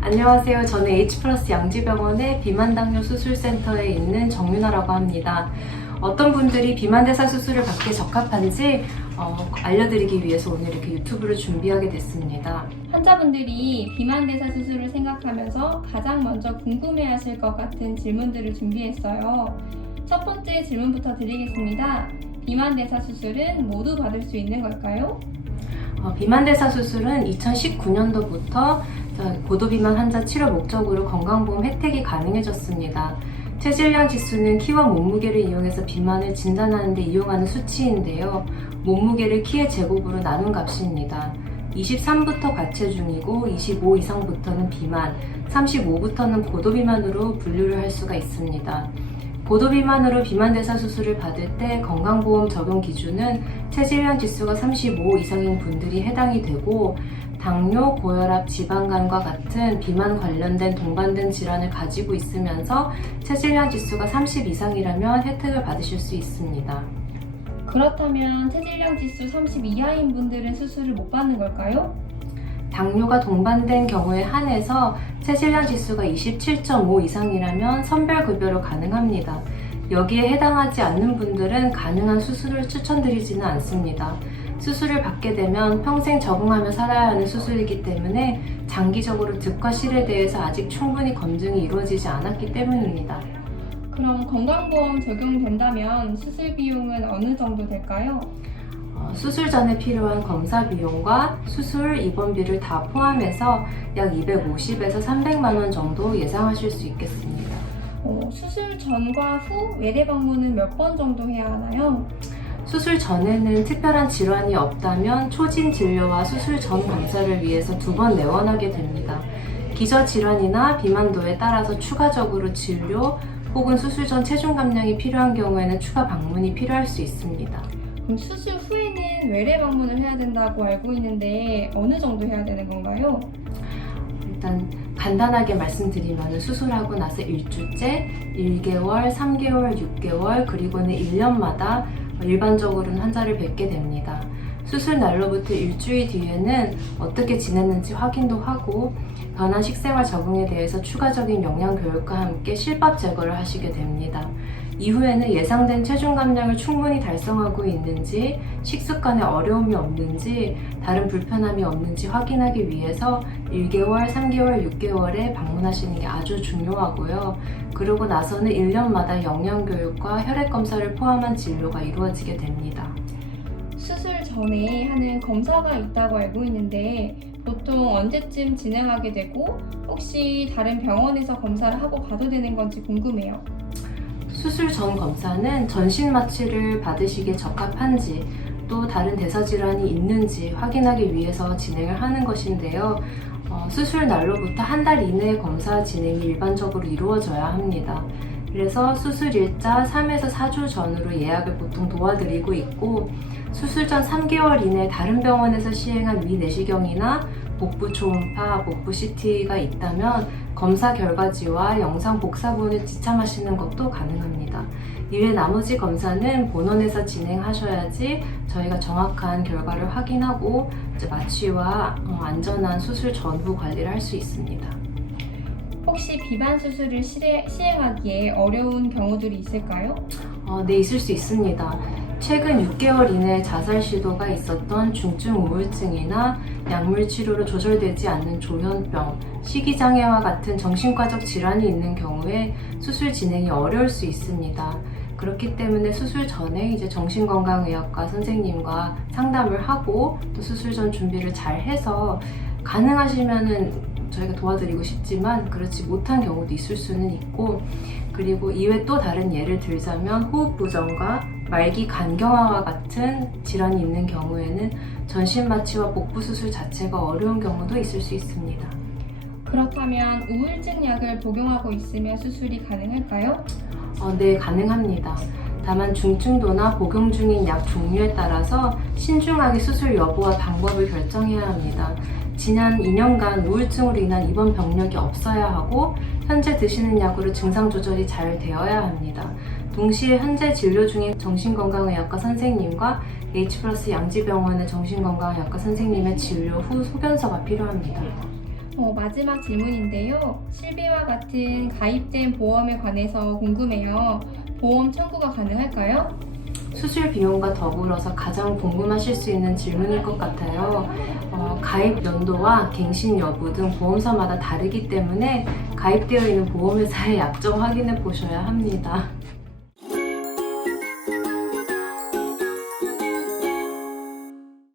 안녕하세요. 저는 H플러스 양지병원의 비만당뇨 수술센터에 있는 정윤아라고 합니다. 어떤 분들이 비만대사 수술을 받기에 적합한지 알려드리기 위해서 오늘 이렇게 유튜브를 준비하게 됐습니다. 환자분들이 비만대사 수술을 생각하면서 가장 먼저 궁금해하실 것 같은 질문들을 준비했어요. 첫 번째 질문부터 드리겠습니다. 비만대사 수술은 모두 받을 수 있는 걸까요? 비만대사 수술은 2019년도부터 고도비만 환자 치료 목적으로 건강보험 혜택이 가능해졌습니다. 체질량 지수는 키와 몸무게를 이용해서 비만을 진단하는 데 이용하는 수치인데요. 몸무게를 키의 제곱으로 나눈 값입니다. 23부터 과체중이고 25 이상부터는 비만, 35부터는 고도비만으로 분류를 할 수가 있습니다. 고도비만으로 비만대사 수술을 받을 때 건강보험 적용 기준은 체질량 지수가 35 이상인 분들이 해당이 되고 당뇨, 고혈압, 지방간과 같은 비만 관련된 동반된 질환을 가지고 있으면서 체질량 지수가 30 이상이라면 혜택을 받으실 수 있습니다. 그렇다면 체질량 지수 30 이하인 분들은 수술을 못 받는 걸까요? 당뇨가 동반된 경우에 한해서 체질량 지수가 27.5 이상이라면 선별급여로 가능합니다. 여기에 해당하지 않는 분들은 가능한 수술을 추천드리지는 않습니다. 수술을 받게 되면 평생 적응하며 살아야 하는 수술이기 때문에 장기적으로 득과 실에 대해서 아직 충분히 검증이 이루어지지 않았기 때문입니다. 그럼 건강보험 적용된다면 수술 비용은 어느 정도 될까요? 수술 전에 필요한 검사 비용과 수술 입원비를 다 포함해서 약 250에서 300만 원 정도 예상하실 수 있겠습니다. 수술 전과 후 외래 방문은 몇 번 정도 해야 하나요? 수술 전에는 특별한 질환이 없다면 초진 진료와 수술 전 검사를 위해서 2번 내원하게 됩니다. 기저질환이나 비만도에 따라서 추가적으로 진료 혹은 수술 전 체중 감량이 필요한 경우에는 추가 방문이 필요할 수 있습니다. 그럼 수술 후에는 외래 방문을 해야 된다고 알고 있는데 어느 정도 해야 되는 건가요? 일단 간단하게 말씀드리면 수술하고 나서 일주째, 1개월, 3개월, 6개월, 그리고는 1년마다 일반적으로는 환자를 뵙게 됩니다. 수술 날로부터 일주일 뒤에는 어떻게 지냈는지 확인도 하고 변한 식생활 적응에 대해서 추가적인 영양 교육과 함께 실밥 제거를 하시게 됩니다. 이후에는 예상된 체중 감량을 충분히 달성하고 있는지, 식습관에 어려움이 없는지, 다른 불편함이 없는지 확인하기 위해서 1개월, 3개월, 6개월에 방문하시는 게 아주 중요하고요. 그러고 나서는 1년마다 영양교육과 혈액검사를 포함한 진료가 이루어지게 됩니다. 수술 전에 하는 검사가 있다고 알고 있는데 보통 언제쯤 진행하게 되고 혹시 다른 병원에서 검사를 하고 가도 되는 건지 궁금해요. 수술 전 검사는 전신 마취를 받으시기에 적합한지 또 다른 대사질환이 있는지 확인하기 위해서 진행을 하는 것인데요. 수술 날로부터 한 달 이내에 검사 진행이 일반적으로 이루어져야 합니다. 그래서 수술 일자 3에서 4주 전으로 예약을 보통 도와드리고 있고 수술 전 3개월 이내에 다른 병원에서 시행한 위내시경이나 복부 초음파, 복부 CT가 있다면 검사 결과지와 영상 복사본을 지참하시는 것도 가능합니다. 이외 나머지 검사는 본원에서 진행하셔야지 저희가 정확한 결과를 확인하고 마취와 안전한 수술 전후 관리를 할 수 있습니다. 혹시 비만 수술을 시행하기에 어려운 경우들이 있을까요? 네, 있을 수 있습니다. 최근 6개월 이내에 자살 시도가 있었던 중증 우울증이나 약물 치료로 조절되지 않는 조현병, 식이장애와 같은 정신과적 질환이 있는 경우에 수술 진행이 어려울 수 있습니다. 그렇기 때문에 수술 전에 정신건강의학과 선생님과 상담을 하고 또 수술 전 준비를 잘 해서 가능하시면은 저희가 도와드리고 싶지만 그렇지 못한 경우도 있을 수는 있고 그리고 이외 또 다른 예를 들자면 호흡부전과 말기 간경화와 같은 질환이 있는 경우에는 전신 마취와 복부 수술 자체가 어려운 경우도 있을 수 있습니다. 그렇다면 우울증 약을 복용하고 있으면 수술이 가능할까요? 네, 가능합니다. 다만 중증도나 복용 중인 약 종류에 따라서 신중하게 수술 여부와 방법을 결정해야 합니다. 지난 2년간 우울증으로 인한 입원 병력이 없어야 하고 현재 드시는 약으로 증상 조절이 잘 되어야 합니다. 동시에 현재 진료 중인 정신건강의학과 선생님과 H+ 양지병원의 정신건강의학과 선생님의 진료 후 소견서가 필요합니다. 마지막 질문인데요. 실비와 같은 가입된 보험에 관해서 궁금해요. 보험 청구가 가능할까요? 수술 비용과 더불어서 가장 궁금하실 수 있는 질문일 것 같아요. 가입 연도와 갱신 여부 등 보험사마다 다르기 때문에 가입되어 있는 보험회사의 약정 확인해 보셔야 합니다.